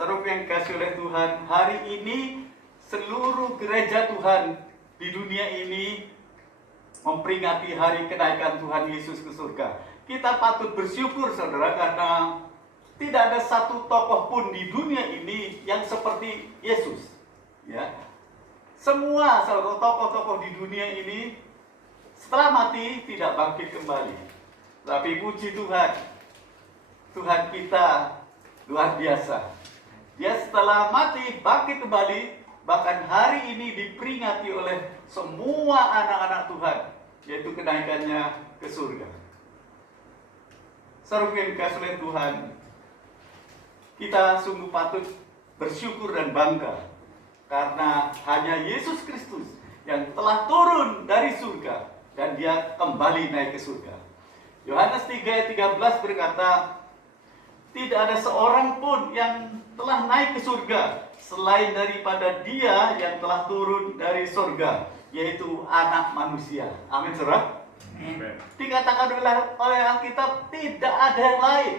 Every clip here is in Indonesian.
Saudara yang dikasihi oleh Tuhan, hari ini seluruh gereja Tuhan di dunia ini memperingati hari kenaikan Tuhan Yesus ke surga. Kita patut bersyukur saudara, karena tidak ada satu tokoh pun di dunia ini yang seperti Yesus. Ya, semua saudara tokoh-tokoh di dunia ini setelah mati tidak bangkit kembali. Tapi puji Tuhan, Tuhan kita luar biasa. Dia setelah mati bangkit kembali, bahkan hari ini diperingati oleh semua anak-anak Tuhan, yaitu kenaikannya ke surga. Saudara yang dikasihi oleh Tuhan, kita sungguh patut bersyukur dan bangga karena hanya Yesus Kristus yang telah turun dari surga dan dia kembali naik ke surga. Yohanes 3 ayat 13 berkata, tidak ada seorang pun yang telah naik ke surga selain daripada dia yang telah turun dari surga, yaitu anak manusia. Amin, saudara. Dikatakan oleh Alkitab, tidak ada yang lain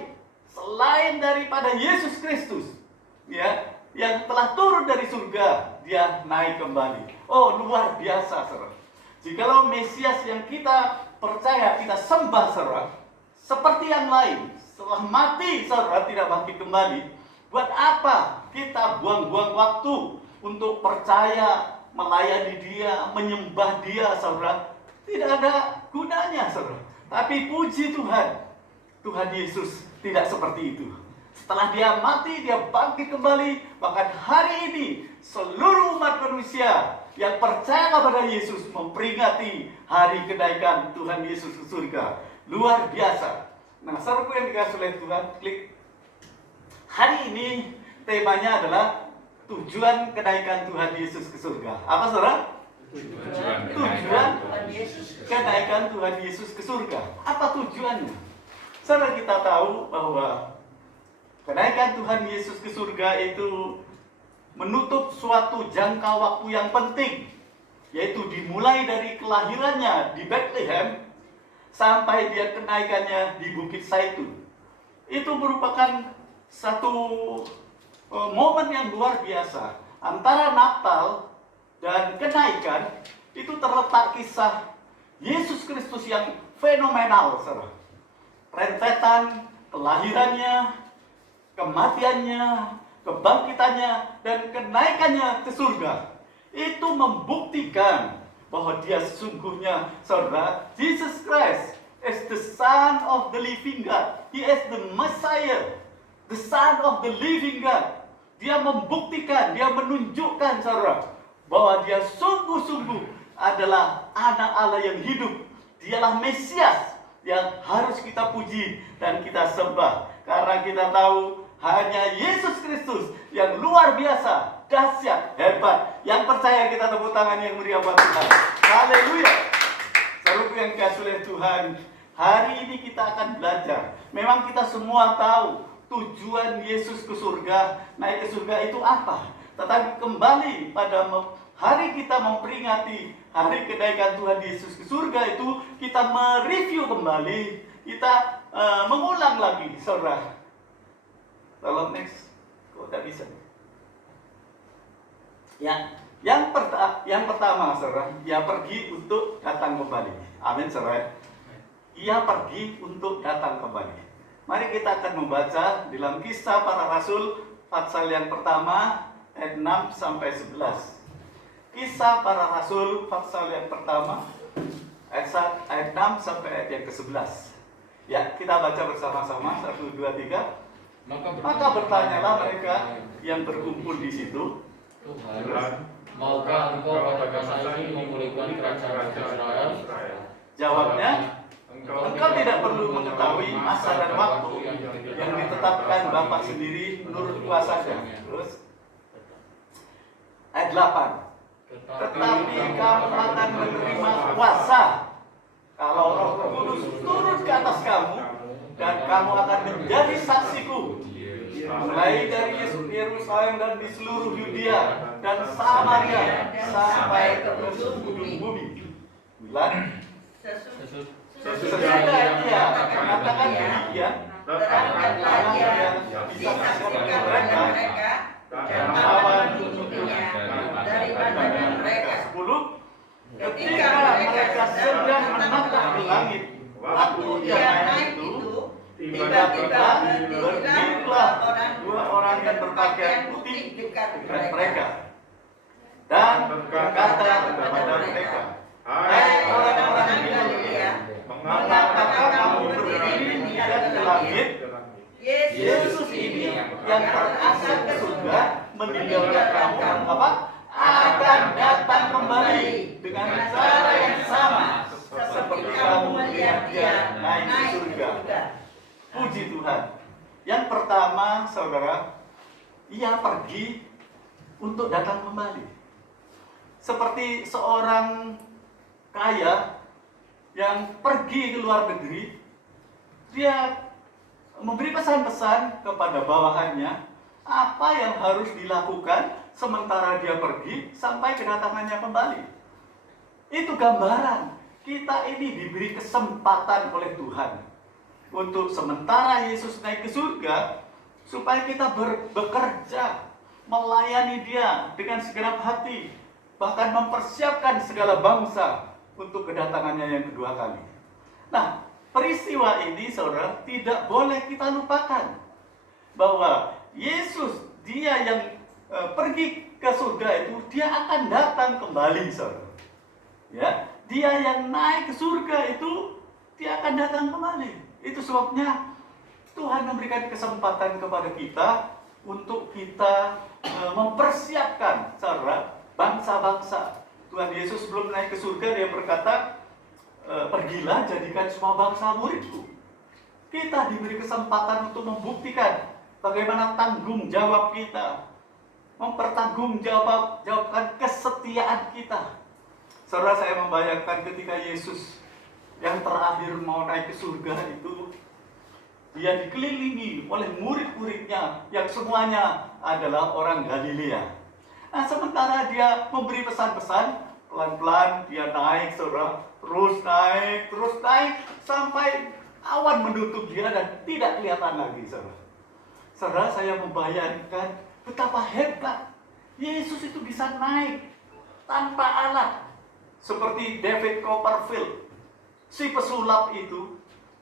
selain daripada Yesus Kristus, ya, yang telah turun dari surga, dia naik kembali. Oh, luar biasa, saudara. Jikalau Mesias yang kita percaya, kita sembah, saudara, seperti yang lain, setelah mati, saudara, tidak bangkit kembali, buat apa kita buang-buang waktu untuk percaya, melayani dia, menyembah dia, saudara? Tidak ada gunanya, saudara. Tapi puji Tuhan, Tuhan Yesus tidak seperti itu. Setelah dia mati, dia bangkit kembali. Bahkan hari ini seluruh umat manusia yang percaya kepada Yesus memperingati hari kenaikan Tuhan Yesus ke surga. Luar biasa. Nah, saudaraku yang dikasihi oleh Tuhan, klik. Hari ini temanya adalah tujuan kenaikan Tuhan Yesus ke surga. Apa, saudara? Tujuan kenaikan Tuhan Yesus ke surga. Apa tujuannya? Saudara, kita tahu bahwa kenaikan Tuhan Yesus ke surga itu menutup suatu jangka waktu yang penting, yaitu dimulai dari kelahirannya di Bethlehem sampai dia kenaikannya di Bukit Zaitun. Itu merupakan satu momen yang luar biasa. Antara Natal dan kenaikan itu terletak kisah Yesus Kristus yang fenomenal, saudara. Rentetan kelahirannya, kematiannya, kebangkitannya, dan kenaikannya ke surga itu membuktikan bahwa dia sesungguhnya, saudara, Jesus Christ is the Son of the living God. He is the Messiah, the Son of the living God. Dia membuktikan, dia menunjukkan, saudara, bahwa dia sungguh-sungguh adalah anak Allah yang hidup. Dialah Mesias yang harus kita puji dan kita sembah. Karena kita tahu hanya Yesus Kristus yang luar biasa, dahsyat, hebat. Yang percaya, kita tepuk tangan yang meriah buat Tuhan. Haleluya. Saudaraku yang dikasihi oleh Tuhan, hari ini kita akan belajar. Memang kita semua tahu tujuan Yesus ke surga, naik ke surga itu apa. Tetapi kembali pada hari kita memperingati hari kenaikan Tuhan Yesus ke surga itu, kita mereview kembali, kita mengulang lagi, saudara. Tolong next, kok tidak bisa? Ya, yang pertama, saudara, ia pergi untuk datang kembali. Amin, saudara. Ia pergi untuk datang kembali. Mari kita akan membaca dalam Kisah Para Rasul pasal yang pertama ayat 6 sampai 11. Kisah Para Rasul pasal yang pertama ayat 6 sampai ayat yang ke-11. Ya, kita baca bersama-sama. 1, 2, 3. Maka bertanyalah mereka yang berkumpul di situ, Tuhan, maukah engkau pada masa ini memulihkan kerajaan Israel? Jawabnya, engkau tidak perlu mengetahui masa dan waktu yang ditetapkan Bapa sendiri menurut kuasanya. Terus ayat 8. Tetapi kamu akan menerima kuasa kalau Roh Kudus turun ke atas kamu, dan kamu akan menjadi saksiku, mulai dari Yerusalem dan di seluruh Yudea dan Samaria sampai ke ujung bumi. Bulan sesudah dia katakan demikian, Tetapi ia bisa saksikan mereka berpakaian putih dekat mereka. Dan berkata kepada mereka, "Hai orang-orang Galilea, mengapa kamu berdiri dan ke langit? Yesus ini yang terangkat ke surga meninggalkan kamu apa? Akan datang kembali dengan cara yang sama seperti kamu melihat dia naik ke surga." Puji Tuhan. Yang pertama, saudara, ia pergi untuk datang kembali. Seperti seorang kaya yang pergi ke luar negeri, dia memberi pesan-pesan kepada bawahannya apa yang harus dilakukan sementara dia pergi sampai kedatangannya kembali. Itu gambaran kita ini diberi kesempatan oleh Tuhan untuk sementara Yesus naik ke surga, supaya kita bekerja, melayani Dia dengan segenap hati, bahkan mempersiapkan segala bangsa untuk kedatangannya yang kedua kali. Nah, peristiwa ini, saudara, tidak boleh kita lupakan bahwa Yesus, Dia yang pergi ke surga itu, Dia akan datang kembali, saudara. Ya, Dia yang naik ke surga itu, Dia akan datang kembali. Itu sebabnya Tuhan memberikan kesempatan kepada kita untuk kita mempersiapkan cara bangsa-bangsa. Tuhan Yesus sebelum naik ke surga, Dia berkata, "Pergilah, jadikan semua bangsa muridku." Kita diberi kesempatan untuk membuktikan bagaimana tanggung jawab kita, mempertanggungjawabkan kesetiaan kita. Saudara, saya membayangkan ketika Yesus yang terakhir mau naik ke surga itu, Dia dikelilingi oleh murid-muridnya yang semuanya adalah orang Galilea. Nah, sementara Dia memberi pesan-pesan, pelan-pelan Dia naik, saudara, terus naik sampai awan menutup Dia dan tidak kelihatan lagi, saudara. Saudara, saya membayangkan betapa hebat Yesus itu bisa naik tanpa alat. Seperti David Copperfield, si pesulap itu,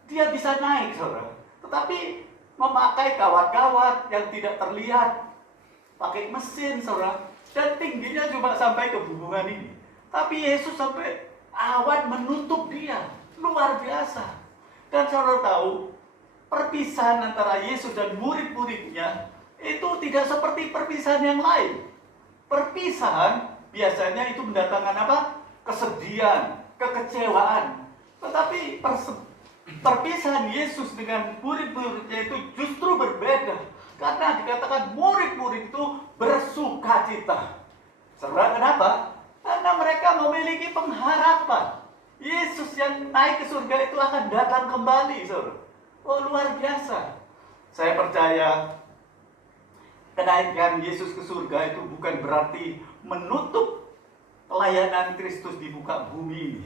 dia bisa naik, saudara. Tetapi memakai kawat-kawat yang tidak terlihat, pakai mesin, saudara. Dan tingginya cuma sampai ke bumbungan ini. Tapi Yesus sampai awan menutup Dia, luar biasa. Dan saudara tahu, perpisahan antara Yesus dan murid-muridnya itu tidak seperti perpisahan yang lain. Perpisahan biasanya itu mendatangkan apa? Kesedihan, kekecewaan. Tetapi perpisahan Yesus dengan murid-muridnya itu justru berbeda. Karena dikatakan murid-murid itu bersukacita. Saudara, kenapa? Karena mereka memiliki pengharapan. Yesus yang naik ke surga itu akan datang kembali, saudara. Oh, luar biasa. Saya percaya kenaikan Yesus ke surga itu bukan berarti menutup pelayanan Kristus di muka bumi ini.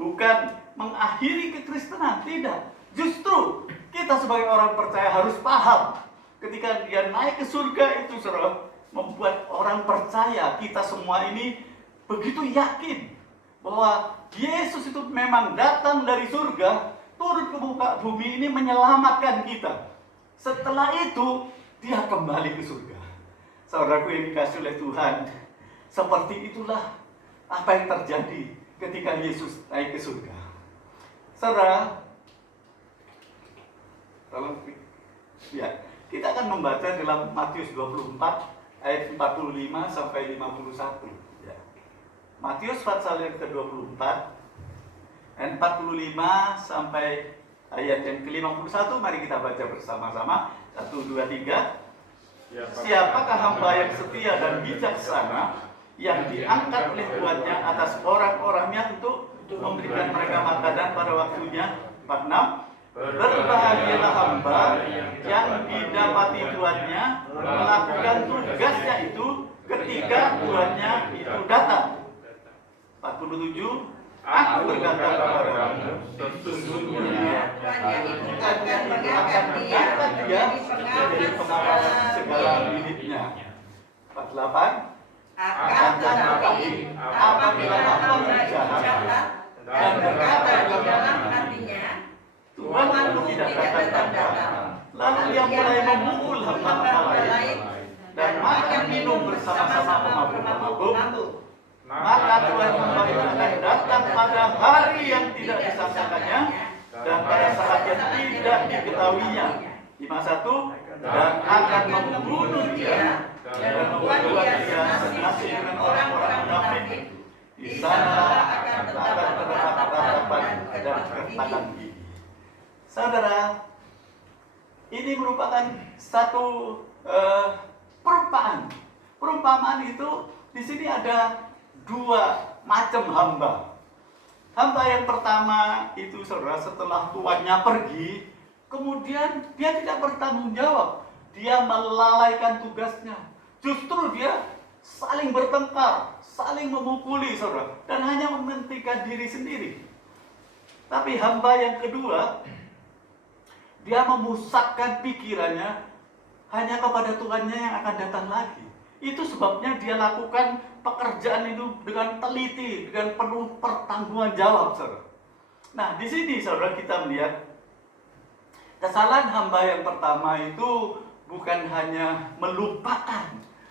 Bukan mengakhiri kekristenan, tidak. Justru kita sebagai orang percaya harus paham ketika Dia naik ke surga itu, saudara, membuat orang percaya kita semua ini begitu yakin bahwa Yesus itu memang datang dari surga, turun ke muka bumi ini menyelamatkan kita. Setelah itu Dia kembali ke surga. Saudaraku yang dikasihi oleh Tuhan, seperti itulah apa yang terjadi ketika Yesus naik ke surga. Saudara, tolong ya, kita akan membaca dalam Matius 24 ayat 45 sampai 51 ya. Matius pasal yang ke-24 ayat 45 sampai ayat yang ke-51. Mari kita baca bersama-sama. 1, 2, 3. Siapakah hamba yang setia dan bijaksana yang diangkat oleh Tuhannya atas orang-orangnya untuk memberikan mereka makanan pada waktunya? 46. Berbahagialah hamba yang didapati Tuhannya melakukan tugasnya itu ketika Tuhannya itu datang. 47. Aku berkata kepadamu, sesungguhnya Tuhan akan mengangkat dia menjadi pengawas segala hidupnya. 48. Akan tetapi apabila hamba berjahat dan berkata di dalam hatinya, Tuhanku tidak datang, lalu ia mulai memukul hamba-hamba lain dan bersama-sama pemabuk-pemabuk, maka Tuhan hamba itu akan datang pada hari yang tidak disangkakannya dan pada saat yang tidak diketahuinya. 51, dan akan membunuh dia dan membuat dia senasib dengan orang-orang munafik. Di sana akan terdapat ratapan dan keretakan gigi. Saudara, ini merupakan satu perumpamaan. Perumpamaan itu di sini ada dua macam hamba. Hamba yang pertama itu saudara, setelah tuannya pergi, kemudian dia tidak bertanggung jawab. Dia melalaikan tugasnya. Justru dia saling bertengkar, saling memukuli saudara, dan hanya mementingkan diri sendiri. Tapi hamba yang kedua, dia memusatkan pikirannya hanya kepada tuannya yang akan datang lagi. Itu sebabnya dia lakukan pekerjaan itu dengan teliti, dengan penuh pertanggungan jawab, saudara. Nah, di sini saudara kita melihat kesalahan hamba yang pertama itu bukan hanya melupakan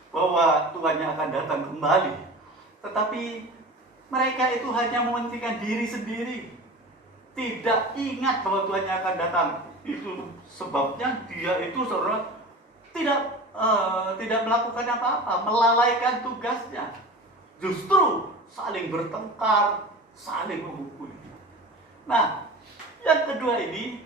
bahwa tuannya akan datang kembali, tetapi mereka itu hanya mementingkan diri sendiri, tidak ingat bahwa tuannya akan datang. Itu sebabnya dia itu saudara tidak melakukan apa-apa, melalaikan tugasnya. Justru saling bertengkar, saling memukuli. Nah, yang kedua ini,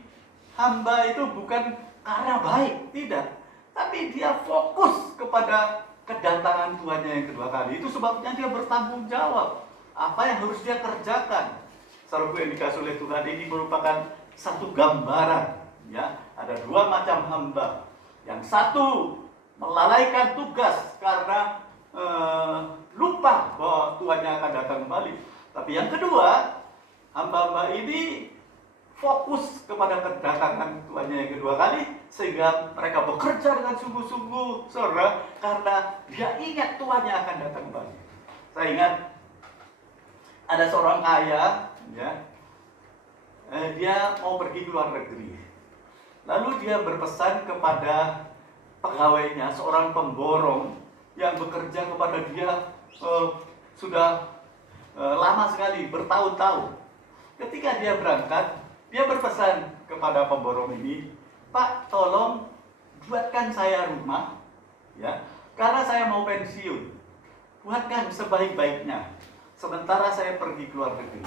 hamba itu bukan karena baik, tidak. Tapi dia fokus kepada kedatangan Tuhannya yang kedua kali. Itu sebabnya dia bertanggung jawab. Apa yang harus dia kerjakan. Saudaraku yang dikasih oleh Tuhan, ini merupakan satu gambaran. Ya, ada dua macam hamba. Yang satu melalaikan tugas karena lupa bahwa Tuhannya akan datang kembali. Tapi yang kedua, hamba-hamba ini fokus kepada kedatangan Tuhannya yang kedua kali, sehingga mereka bekerja dengan sungguh-sungguh, saudara, karena dia ingat Tuhannya akan datang kembali. Saya ingat ada seorang kaya, ya, dia mau pergi ke luar negeri. Lalu dia berpesan kepada pegawainya, seorang pemborong yang bekerja kepada dia sudah lama sekali, bertahun-tahun. Ketika dia berangkat, dia berpesan kepada pemborong ini, "Pak, tolong buatkan saya rumah, ya, karena saya mau pensiun. Buatkan sebaik-baiknya. Sementara saya pergi ke luar negeri.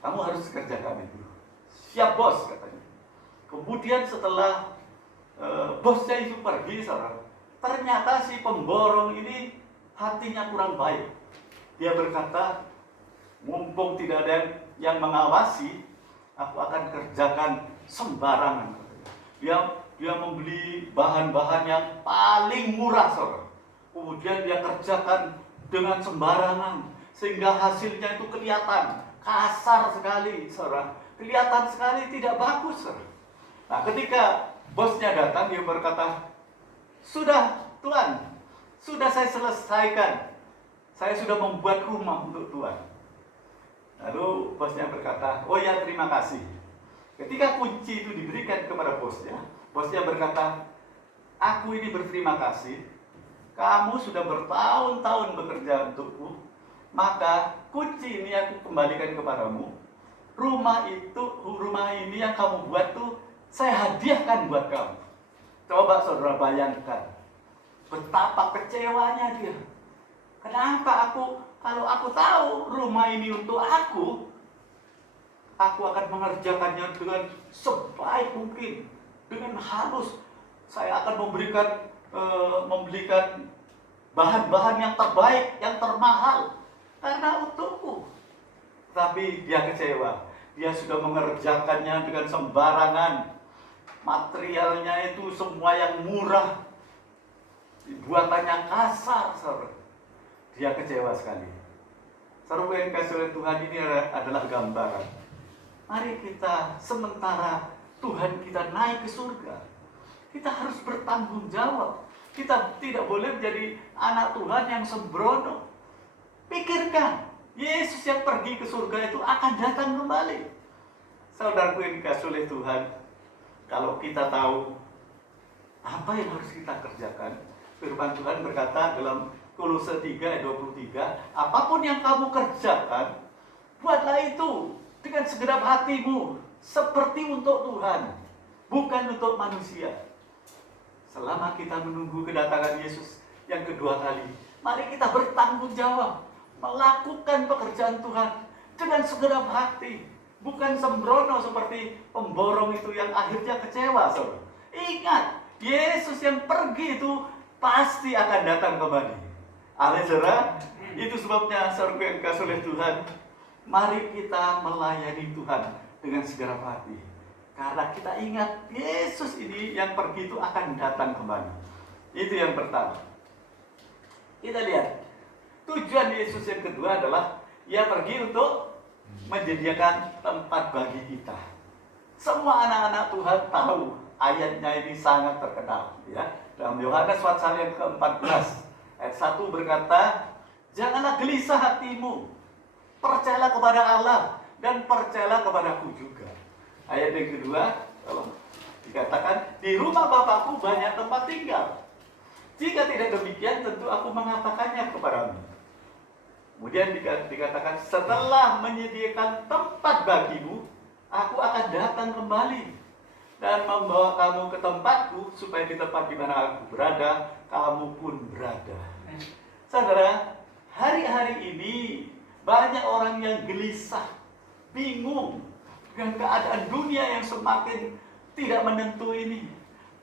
Kamu harus kerjakan itu." "Siap, bos," katanya. Kemudian setelah bosnya itu pergi, saudara, ternyata si pemborong ini hatinya kurang baik. Dia berkata, "Mumpung tidak ada yang mengawasi, aku akan kerjakan sembarangan." Dia membeli bahan-bahan yang paling murah, saudara. Kemudian dia kerjakan dengan sembarangan, sehingga hasilnya itu kelihatan kasar sekali, saudara. Kelihatan sekali tidak bagus, saudara. Nah, ketika bosnya datang, dia berkata, "Sudah, Tuan, sudah saya selesaikan. Saya sudah membuat rumah untuk Tuan." Lalu bosnya berkata, "Oh ya, terima kasih." Ketika kunci itu diberikan kepada bosnya berkata, "Aku ini berterima kasih. Kamu sudah bertahun-tahun bekerja untukku, maka kunci ini aku kembalikan kepadamu. Rumah ini yang kamu buat tuh saya hadiahkan buat kamu." Coba saudara bayangkan betapa kecewanya dia. Kenapa kalau aku tahu rumah ini untuk aku akan mengerjakannya dengan sebaik mungkin, dengan halus. Saya akan membelikan bahan-bahan yang terbaik, yang termahal, karena untukku. Tapi dia kecewa. Dia sudah mengerjakannya dengan sembarangan. Materialnya itu semua yang murah, buatannya kasar, saudara. Dia kecewa sekali. Saudara yang kasih oleh Tuhan, ini adalah gambaran. Mari kita, sementara Tuhan kita naik ke surga, kita harus bertanggung jawab. Kita tidak boleh menjadi anak Tuhan yang sembrono. Pikirkan, Yesus yang pergi ke surga itu akan datang kembali. Saudaraku yang dikasih oleh Tuhan, kalau kita tahu apa yang harus kita kerjakan, Firman Tuhan berkata dalam Kolose 3 ayat 23, apapun yang kamu kerjakan, buatlah itu dengan segenap hatimu, seperti untuk Tuhan, bukan untuk manusia. Selama kita menunggu kedatangan Yesus yang kedua kali, mari kita bertanggung jawab, melakukan pekerjaan Tuhan dengan segenap hati, bukan sembrono seperti pemborong itu yang akhirnya kecewa. Saudara, ingat, Yesus yang pergi itu pasti akan datang kembali. Amin, saudara. Itu sebabnya saudara yang dikasihi oleh Tuhan, mari kita melayani Tuhan dengan segenap hati. Karena kita ingat Yesus ini yang pergi itu akan datang kembali. Itu yang pertama. Kita lihat tujuan Yesus yang kedua adalah Ia pergi untuk menyediakan tempat bagi kita. Semua anak-anak Tuhan tahu ayatnya ini sangat terkenal, ya. Dalam Yohanes pasal yang ke-14 ayat 1 berkata, janganlah gelisah hatimu, percayalah kepada Allah dan percayalah kepadaku juga. Ayat yang kedua, kalau dikatakan, di rumah Bapakku banyak tempat tinggal. Jika tidak demikian, tentu aku mengatakannya kepadamu. Kemudian dikatakan, setelah menyediakan tempat bagimu, aku akan datang kembali dan membawa kamu ke tempatku, supaya di tempat di mana aku berada, kamu pun berada. Saudara, hari-hari ini banyak orang yang gelisah, bingung dengan keadaan dunia yang semakin tidak menentu ini.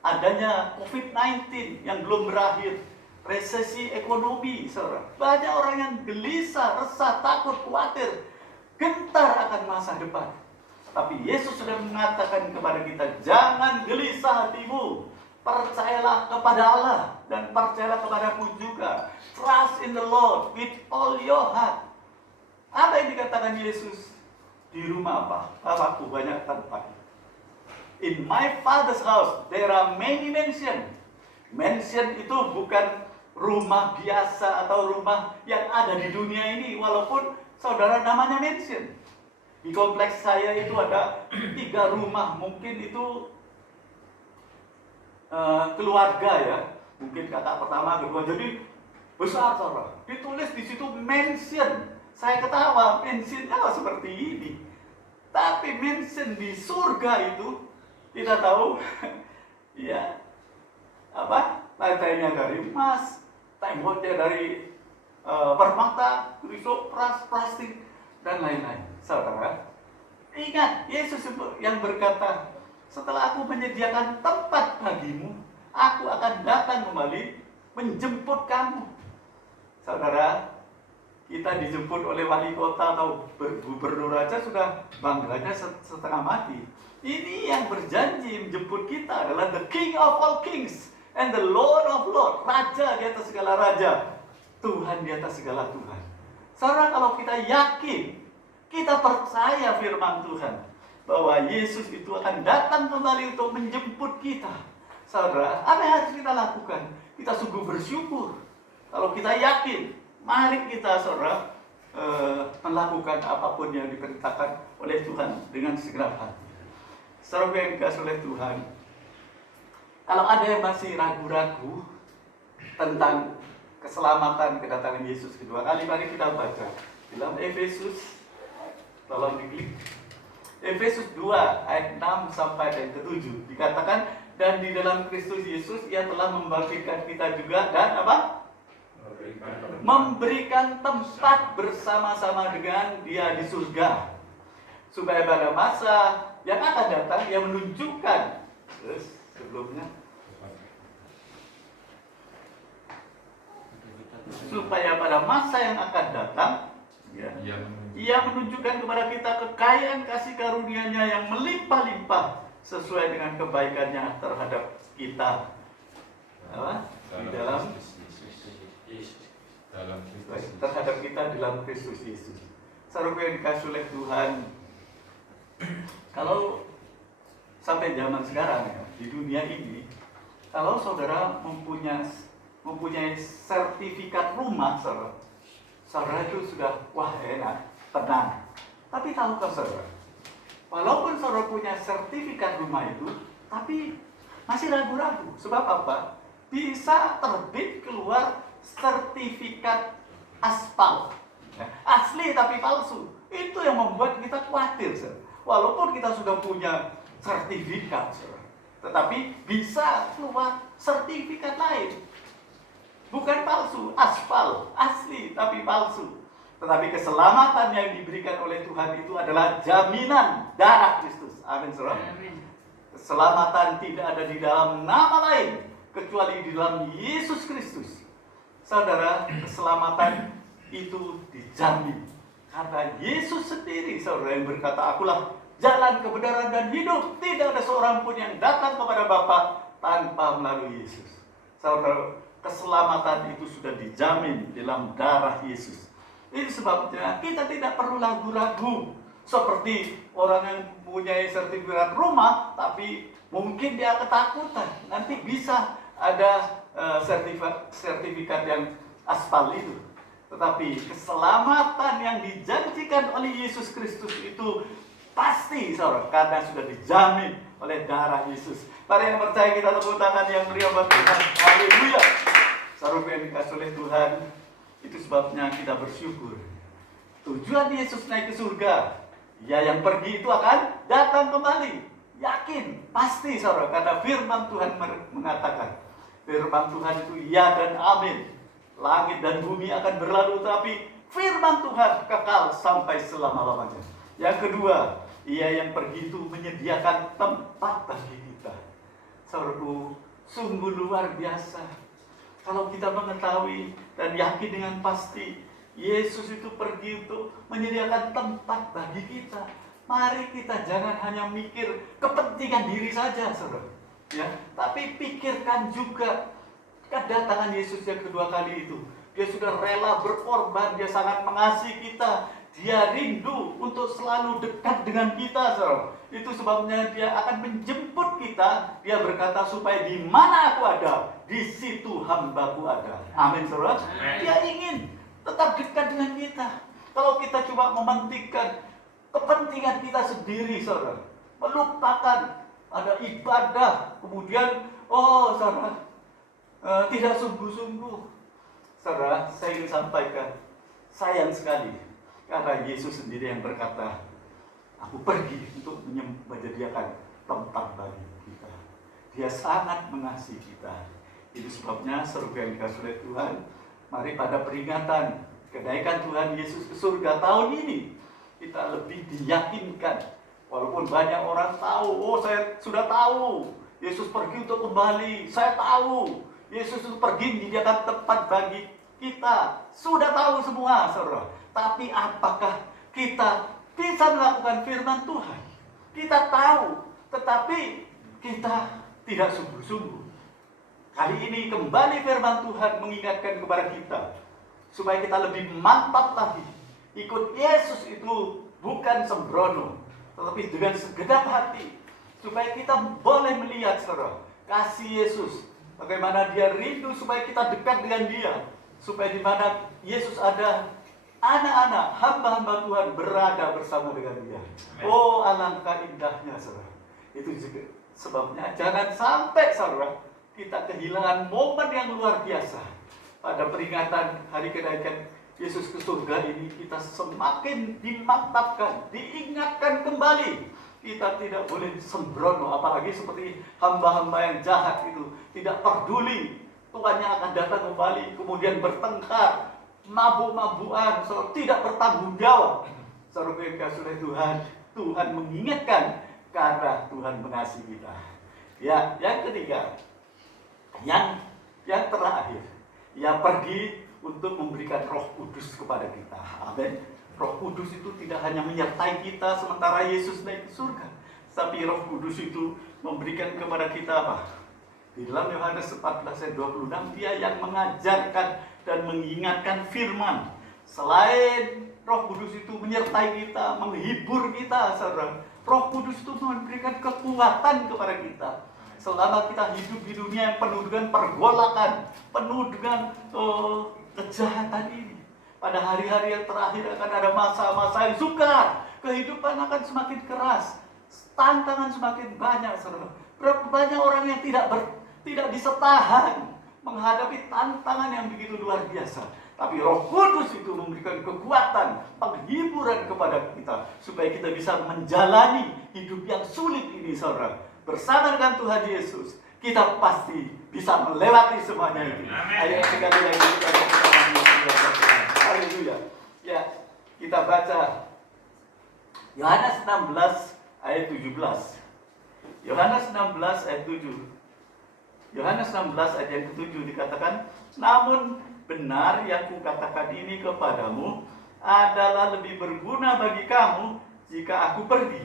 Adanya COVID-19 yang belum berakhir, resesi ekonomi, saudara. Banyak orang yang gelisah, resah, takut, khawatir, gentar akan masa depan. Tapi Yesus sudah mengatakan kepada kita, jangan gelisah hatimu, percayalah kepada Allah dan percayalah kepadaku juga. Trust in the Lord with all your heart. Apa yang dikatakan Yesus? Di rumah apa? Bapakku banyak tempat. In my Father's house there are many mansions. Mansion itu bukan rumah biasa atau rumah yang ada di dunia ini, walaupun saudara namanya mansion. Di kompleks saya itu ada 3 rumah, mungkin itu keluarga ya, mungkin kakak pertama, kedua, jadi besar saudara. Ditulis di situ mansion. Saya ketawa, mansion seperti ini. Tapi mansion di surga itu kita tahu, ya apa? Lantainya dari emas, temboknya dari permata, krisopras, plastik dan lain-lain. Saudara, ingat Yesus yang berkata, setelah aku menyediakan tempat bagimu, aku akan datang kembali menjemput kamu. Saudara, kita dijemput oleh wali kota atau gubernur aja sudah bangganya setengah mati. Ini yang berjanji menjemput kita adalah the King of all kings and the Lord of lords, Raja di atas segala raja, Tuhan di atas segala Tuhan. Saudara, kalau kita yakin, kita percaya firman Tuhan bahwa Yesus itu akan datang kembali untuk menjemput kita. Saudara, apa yang harus kita lakukan? Kita sungguh bersyukur. Kalau kita yakin, mari kita, saudara, melakukan apapun yang diperintahkan oleh Tuhan dengan segenap hati. Saudara yang dikasihi oleh Tuhan, kalau ada yang masih ragu-ragu tentang keselamatan kedatangan Yesus kedua kali, mari kita baca dalam Efesus. Tolong diklik. Efesus 2 ayat 6 sampai ayat ke-7 dikatakan, dan di dalam Kristus Yesus Ia telah membangkitkan kita juga dan apa? Memberikan tempat bersama-sama dengan Dia di surga, supaya pada masa yang akan datang Ia menunjukkan. Terus sebelumnya, supaya pada masa yang akan datang, ya, Ia menunjukkan kepada kita kekayaan kasih karunia-Nya yang melimpah-limpah sesuai dengan kebaikan-Nya terhadap kita. Di dalam terhadap kita dalam Kristus Yesus. Saudara yang dikasihi oleh Tuhan, kalau sampai zaman sekarang ya, di dunia ini, kalau saudara mempunyai sertifikat rumah, saudara itu sudah wah enak, tenang. Tapi tahukah saudara, walaupun saudara punya sertifikat rumah itu, tapi masih ragu-ragu. Sebab apa? bisa terbit keluar sertifikat aspal. Asli tapi palsu. Itu yang membuat kita khawatir, saudara. Walaupun kita sudah punya sertifikat, saudara, tetapi bisa keluar sertifikat lain. Bukan palsu, aspal, asli tapi palsu. Tetapi keselamatan yang diberikan oleh Tuhan itu adalah jaminan darah Kristus. Amin, saudara. Keselamatan tidak ada di dalam nama lain kecuali di dalam Yesus Kristus. Saudara, keselamatan itu dijamin karena Yesus sendiri, saudara, yang berkata, "Akulah jalan, kebenaran, dan hidup. Tidak ada seorang pun yang datang kepada Bapa tanpa melalui Yesus." Saudara, keselamatan itu sudah dijamin dalam darah Yesus. Ini sebabnya kita tidak perlu ragu-ragu seperti orang yang mempunyai sertifikat rumah, tapi mungkin dia ketakutan nanti bisa ada sertifikat yang aspal itu. Tetapi keselamatan yang dijanjikan oleh Yesus Kristus itu pasti, saudara, karena sudah dijamin oleh darah Yesus. Mari yang percaya kita tepuk tangan yang meriah buat Tuhan. Haleluya. Saudara yang dikasihi oleh Tuhan, itu sebabnya kita bersyukur. Tujuan Yesus naik ke surga, ya yang pergi itu akan datang kembali. Yakin, pasti, saudara, karena firman Tuhan mengatakan, firman Tuhan itu ya dan amin. Langit dan bumi akan berlalu, tapi firman Tuhan kekal sampai selama-lamanya. Yang kedua, Ia yang pergi itu menyediakan tempat bagi kita. Saudaraku, sungguh luar biasa kalau kita mengetahui dan yakin dengan pasti Yesus itu pergi untuk menyediakan tempat bagi kita. Mari kita jangan hanya mikir kepentingan diri saja, saudara, ya, tapi pikirkan juga kedatangan Yesus yang kedua kali itu. Dia sudah rela berkorban, dia sangat mengasihi kita, dia rindu untuk selalu dekat dengan kita, saudara. Itu sebabnya dia akan menjemput kita. Dia berkata, supaya di mana aku ada, di situ hambaku ada. Amin, saudara. Dia ingin tetap dekat dengan kita. Kalau kita cuma mementingkan kepentingan kita sendiri, saudara, melupakan ada ibadah, kemudian saudara, tidak sungguh-sungguh. Saudara, saya ingin sampaikan, sayang sekali karena Yesus sendiri yang berkata, "Aku pergi untuk menyediakan tempat bagi kita." Dia sangat mengasihi kita. Itu sebabnya, saudara yang dikasihi oleh Tuhan, mari pada peringatan kenaikan Tuhan Yesus ke surga tahun ini, kita lebih diyakinkan. Walaupun banyak orang tahu, saya sudah tahu Yesus pergi untuk kembali, saya tahu Yesus itu pergi menyediakan tempat bagi kita. Sudah tahu semua, saudara. Tapi apakah kita bisa melakukan firman Tuhan? Kita tahu, tetapi kita tidak sungguh-sungguh. Kali ini kembali firman Tuhan mengingatkan kepada kita, supaya kita lebih mantap lagi. Ikut Yesus itu bukan sembrono, tetapi dengan segenap hati. Supaya kita boleh melihat, saudara, kasih Yesus. Bagaimana dia rindu supaya kita dekat dengan dia. Supaya di mana Yesus ada, anak-anak, hamba-hamba Tuhan berada bersama dengan dia. Oh, alangkah indahnya, saudara. Itu juga sebabnya jangan sampai, saudara, kita kehilangan momen yang luar biasa. Pada peringatan hari kenaikan Yesus ke surga ini, kita semakin dimantapkan, diingatkan kembali. Kita tidak boleh sembrono, apalagi seperti hamba-hamba yang jahat itu, tidak peduli Tuhannya akan datang kembali, kemudian bertengkar, mabuk-mabukan, tidak bertanggung jawab. Saudara yang dikasihi oleh Tuhan, Tuhan mengingatkan karena Tuhan mengasihi kita. Ya, yang ketiga, yang terakhir, Ia pergi untuk memberikan Roh Kudus kepada kita. Amin. Roh Kudus itu tidak hanya menyertai kita sementara Yesus naik ke surga, tapi Roh Kudus itu memberikan kepada kita apa? Di dalam Yohanes 14 ayat 26, Dia yang mengajarkan dan mengingatkan firman. Selain Roh Kudus itu menyertai kita, menghibur kita, saudara, Roh Kudus itu memberikan kekuatan kepada kita. Selama kita hidup di dunia yang penuh dengan pergolakan, penuh dengan kejahatan ini, pada hari-hari yang terakhir akan ada masa-masa yang sukar. Kehidupan akan semakin keras, tantangan semakin banyak, saudara. Berapa banyak orang yang tidak bisa tahan menghadapi tantangan yang begitu luar biasa. Tapi Roh Kudus itu memberikan kekuatan, penghiburan kepada kita supaya kita bisa menjalani hidup yang sulit ini, saudara. Bersama dengan Tuhan Yesus, kita pasti bisa melewati semuanya itu. Ayo sekali lagi kita berdoa. Haleluya. Ya, kita baca Yohanes 16 ayat 17. Yohanes 16 ayat 7. Yohanes 16 ayat yang ke-7 dikatakan, namun benar yang kukatakan ini kepadamu adalah lebih berguna bagi kamu jika aku pergi.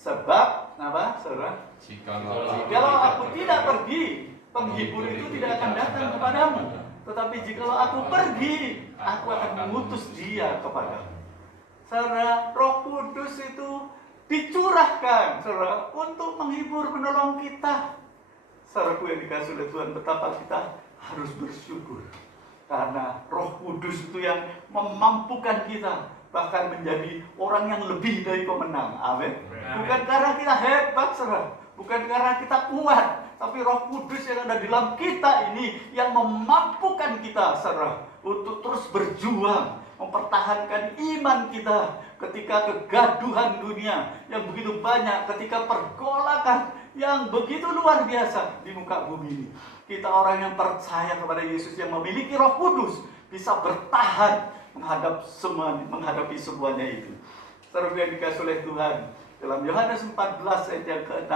Sebab, apa, saudara? Jikalau aku tidak pergi, penghibur itu tidak akan datang kepadamu. Tetapi jikalau aku pergi, aku akan mengutus dia kepadamu. Saudara, Roh Kudus itu dicurahkan, saudara, untuk menghibur, menolong kita. Saudaraku yang dikasih oleh Tuhan, betapa kita harus bersyukur. Karena Roh Kudus itu yang memampukan kita bahkan menjadi orang yang lebih dari pemenang. Amin. Bukan karena kita hebat, saudara. Bukan karena kita kuat. Tapi Roh Kudus yang ada di dalam kita ini yang memampukan kita, saudara, untuk terus berjuang, mempertahankan iman kita ketika kegaduhan dunia yang begitu banyak, ketika pergolakan yang begitu luar biasa di muka bumi ini. Kita orang yang percaya kepada Yesus yang memiliki Roh Kudus bisa bertahan menghadapi semuanya itu. Saudara yang dikasih oleh Tuhan, dalam Yohanes 14 ayat yang ke-6,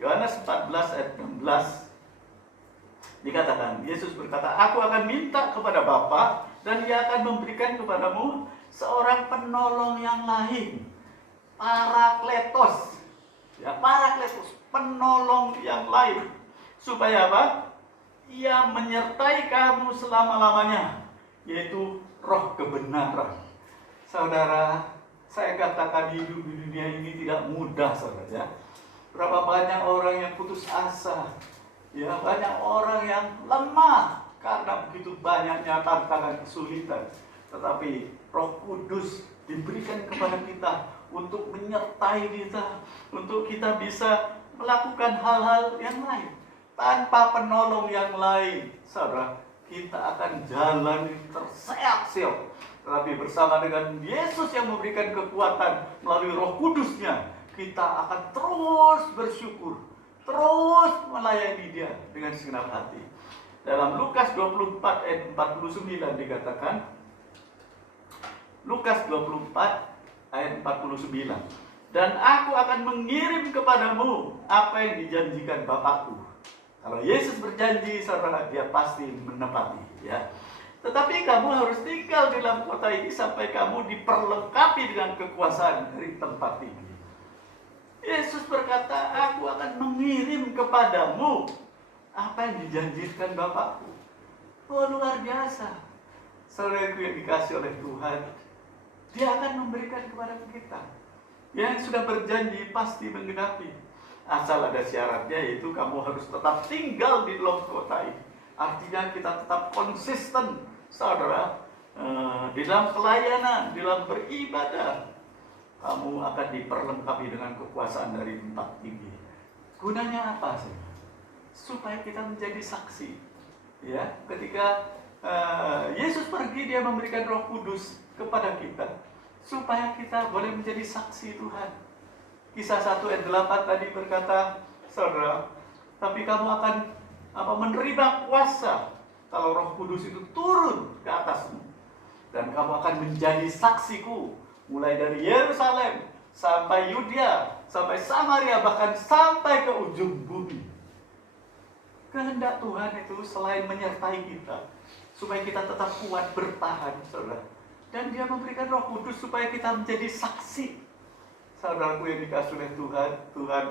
Yohanes 14 ayat 16 dikatakan, Yesus berkata, aku akan minta kepada Bapa dan Dia akan memberikan kepadamu seorang penolong yang lain, Parakletos. Ya, Parakletos, penolong yang lain. Supaya apa? Ia menyertai kamu selama-lamanya, yaitu Roh kebenaran. Saudara, saya katakan hidup di dunia ini tidak mudah, saudara. Ya. Berapa banyak orang yang putus asa, ya, banyak orang yang lemah karena begitu banyaknya tantangan kesulitan. Tetapi Roh Kudus diberikan kepada kita untuk menyertai kita, untuk kita bisa melakukan hal-hal yang lain. Tanpa penolong yang lain, saudara, kita akan jalan terseok-seok. Tetapi bersama dengan Yesus yang memberikan kekuatan melalui Roh Kudusnya, kita akan terus bersyukur, terus melayani Dia dengan segenap hati. Dalam Lukas 24 ayat 49 dikatakan, Lukas 24 ayat 49, dan aku akan mengirim kepadamu apa yang dijanjikan Bapakku. Kalau Yesus berjanji, saudara, Dia pasti menepati, ya. Tetapi kamu harus tinggal di dalam kota ini sampai kamu diperlengkapi dengan kekuasaan dari tempat tinggi. Yesus berkata, aku akan mengirim kepadamu apa yang dijanjikan Bapakku. Oh, luar biasa. Saudaraku yang dikasih oleh Tuhan, Dia akan memberikan kepada kita. Yang sudah berjanji pasti menggenapi. Asal ada syaratnya, yaitu kamu harus tetap tinggal di dalam kota ini. Artinya kita tetap konsisten, saudara, di dalam pelayanan, di dalam beribadah. Kamu akan diperlengkapi dengan kekuasaan dari tempat tinggi. Gunanya apa sih? Supaya kita menjadi saksi. Ya, ketika Yesus pergi, Dia memberikan Roh Kudus kepada kita, supaya kita boleh menjadi saksi Tuhan. Kisah 1 ayat 8 tadi berkata, saudara, tapi kamu akan menerima kuasa kalau Roh Kudus itu turun ke atasmu. Dan kamu akan menjadi saksiku, mulai dari Yerusalem sampai Yudea, sampai Samaria, bahkan sampai ke ujung bumi. Kehendak Tuhan itu selain menyertai kita, supaya kita tetap kuat bertahan, saudara. Dan Dia memberikan Roh Kudus supaya kita menjadi saksi. Saudaraku yang dikasih oleh Tuhan,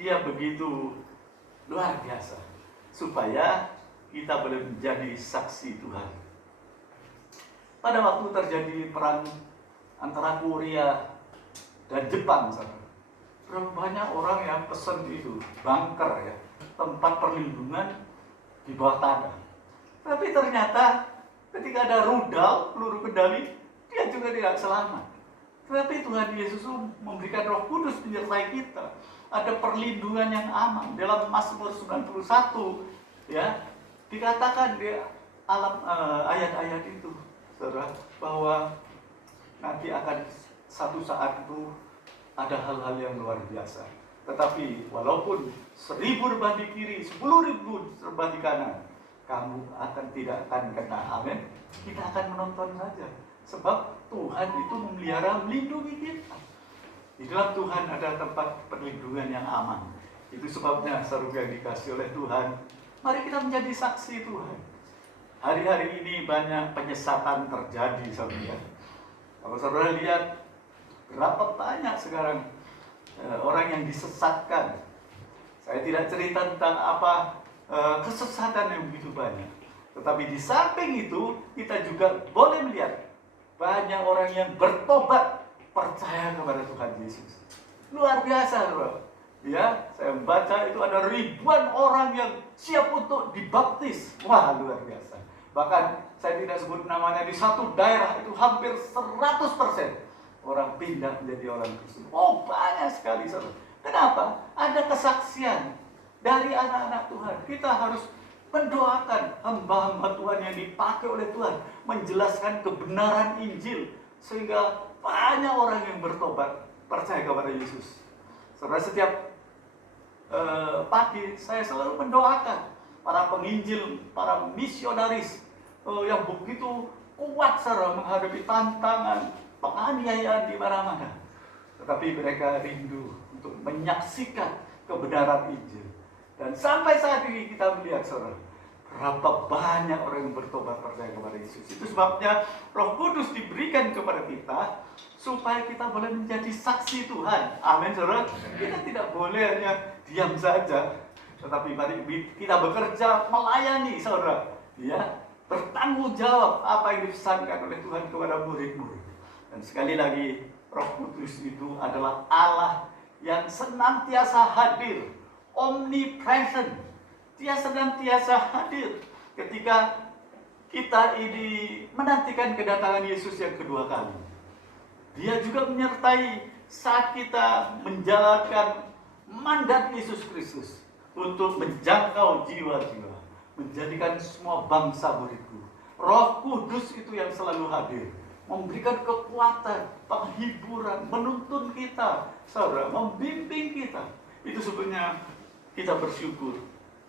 Dia begitu luar biasa, supaya kita boleh menjadi saksi Tuhan. Pada waktu terjadi perang antara Korea dan Jepang, saudara, berapa banyak orang yang pesan itu, bunker, ya, tempat perlindungan di bawah tanah. Tapi ternyata ketika ada rudal, peluru kendali, dia juga tidak selamat. Tetapi Tuhan Yesus memberikan Roh Kudus menyertai kita. Ada perlindungan yang aman. Dalam Mazmur 91, ya, Dikatakan di alam ayat-ayat itu, saudara, bahwa nanti akan satu saat itu ada hal-hal yang luar biasa. Tetapi walaupun 1000 rebah di kiri, 10.000 rebah di kanan, kamu tidak akan kena. Amin. Kita akan menonton saja. Sebab Tuhan itu memelihara, melindungi kita. Di dalam Tuhan ada tempat perlindungan yang aman. Itu sebabnya surga yang dikasih oleh Tuhan. Mari kita menjadi saksi Tuhan. Hari-hari ini banyak penyesatan terjadi, saudara. Kalau saudara lihat berapa banyak sekarang orang yang disesatkan. Saya tidak cerita tentang apa kesesatan yang begitu banyak. Tetapi di samping itu kita juga boleh melihat banyak orang yang bertobat, percaya kepada Tuhan Yesus. Luar biasa, bro. Ya, saya membaca itu ada ribuan orang yang siap untuk dibaptis. Wah, luar biasa. Bahkan saya tidak sebut namanya, di satu daerah itu hampir 100% orang pindah menjadi orang Kristen. Oh, banyak sekali, saudara. Kenapa? Ada kesaksian dari anak-anak Tuhan. Kita harus mendoakan hamba-hamba Tuhan yang dipakai oleh Tuhan menjelaskan kebenaran Injil sehingga banyak orang yang bertobat, percaya kepada Yesus. Saudara, setiap pagi saya selalu mendoakan para penginjil, para misionaris yang begitu kuat, saudara, menghadapi tantangan, penganiayaan di mana-mana. Tetapi mereka rindu untuk menyaksikan kebenaran Injil. Dan sampai saat ini kita melihat, saudara, berapa banyak orang yang bertobat percaya kepada Yesus. Itu sebabnya Roh Kudus diberikan kepada kita supaya kita boleh menjadi saksi Tuhan. Amin, saudara. Kita tidak boleh hanya diam saja, tetapi mari kita bekerja melayani, saudara. Ya, bertanggung jawab apa yang dipesankan oleh Tuhan kepada murid-murid. Dan sekali lagi, Roh Kudus itu adalah Allah yang senantiasa hadir, omnipresent. Dia senantiasa hadir ketika kita ini menantikan kedatangan Yesus yang kedua kali. Dia juga menyertai saat kita menjalankan mandat Yesus Kristus untuk menjangkau jiwa-jiwa, menjadikan semua bangsa muridku. Roh Kudus itu yang selalu hadir, memberikan kekuatan, penghiburan, menuntun kita, saudara, membimbing kita. Itu sebenarnya kita bersyukur.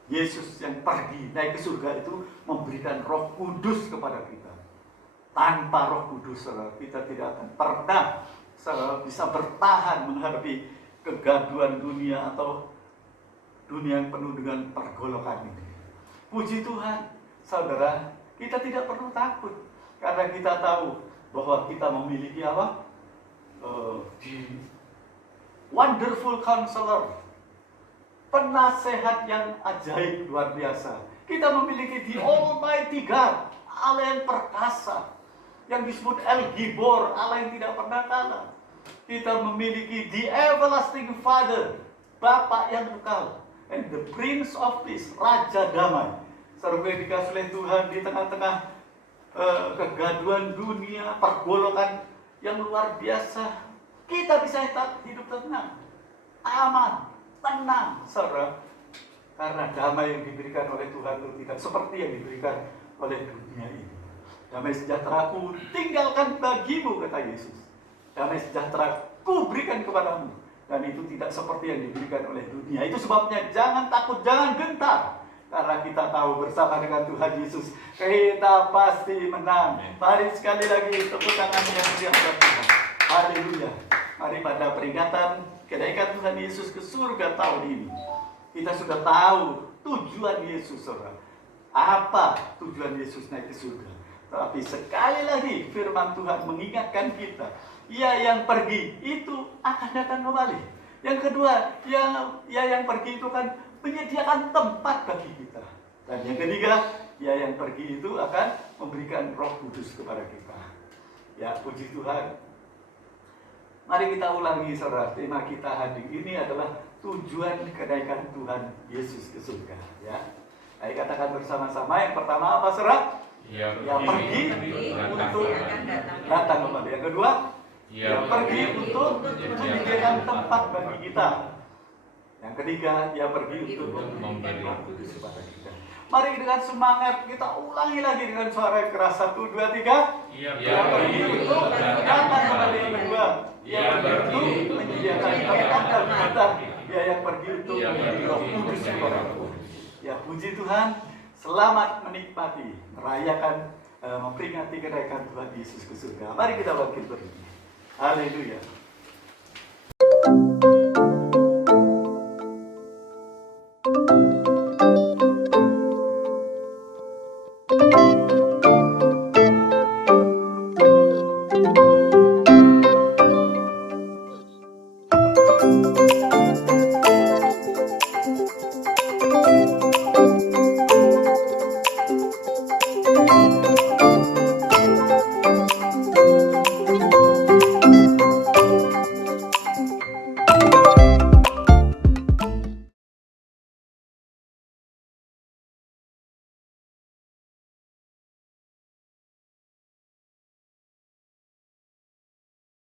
Yesus yang pergi naik ke surga itu memberikan Roh Kudus kepada kita. Tanpa Roh Kudus, saudara, kita tidak akan pernah, saudara, bisa bertahan menghadapi kegaduhan dunia atau dunia yang penuh dengan pergolakan ini. Puji Tuhan, saudara, kita tidak perlu takut karena kita tahu bahwa kita memiliki apa? Di Wonderful Counselor, penasehat yang ajaib, luar biasa. Kita memiliki di Almighty God, Allah yang perkasa, yang disebut El Gibor, Allah yang tidak pernah kalah. Kita memiliki the Everlasting Father, Bapa yang kekal, and the Prince of Peace, Raja Damai. Saudara yang dikasih oleh Tuhan di tengah-tengah kegaduhan dunia, pergolakan yang luar biasa, kita bisa hidup tenang, aman, tenang, saudara, karena damai yang diberikan oleh Tuhan itu tidak seperti yang diberikan oleh dunia ini. Damai sejahtera-Ku tinggalkan bagimu, kata Yesus. Damai sejahtera Ku berikan kepadamu, dan itu tidak seperti yang diberikan oleh dunia. Itu sebabnya jangan takut, jangan gentar, karena kita tahu bersama dengan Tuhan Yesus kita pasti menang. Mari sekali lagi tepuk tangan yang meriah buat Tuhan. Haleluya. Mari pada peringatan kenaikan Tuhan Yesus ke surga tahun ini, kita sudah tahu tujuan Yesus, saudara. Apa tujuan Yesus naik ke surga? Tapi sekali lagi firman Tuhan mengingatkan kita, Ia yang pergi itu akan datang kembali. Yang kedua, yang pergi itu kan menyediakan tempat bagi kita. Dan yang ketiga, Ia yang pergi itu akan memberikan Roh Kudus kepada kita. Ya, puji Tuhan. Mari kita ulangi, saudara, tema kita hari ini adalah tujuan kenaikan Tuhan Yesus ke surga. Ya, ayo katakan bersama-sama. Yang pertama apa, saudara? Yang pergi untuk datang kembali. Yang kedua, yang pergi untuk menyediakan tempat bagi kita. Yang ketiga, yang pergi untuk memberikan Roh Kudus kepada kita. Mari dengan semangat kita ulangi lagi dengan suara yang keras. 1, 2, 3. Ia Ia pergi untuk datang kepada yang kedua. Ia pergi untuk menyediakan tempat dan kita. Ia yang pergi untuk menjadi Roh Kudus kepadaku. Ya puji Tuhan, selamat menikmati, merayakan, memperingati kenaikan Tuhan Yesus ke surga. Mari kita bangkit berdiri. Haleluya.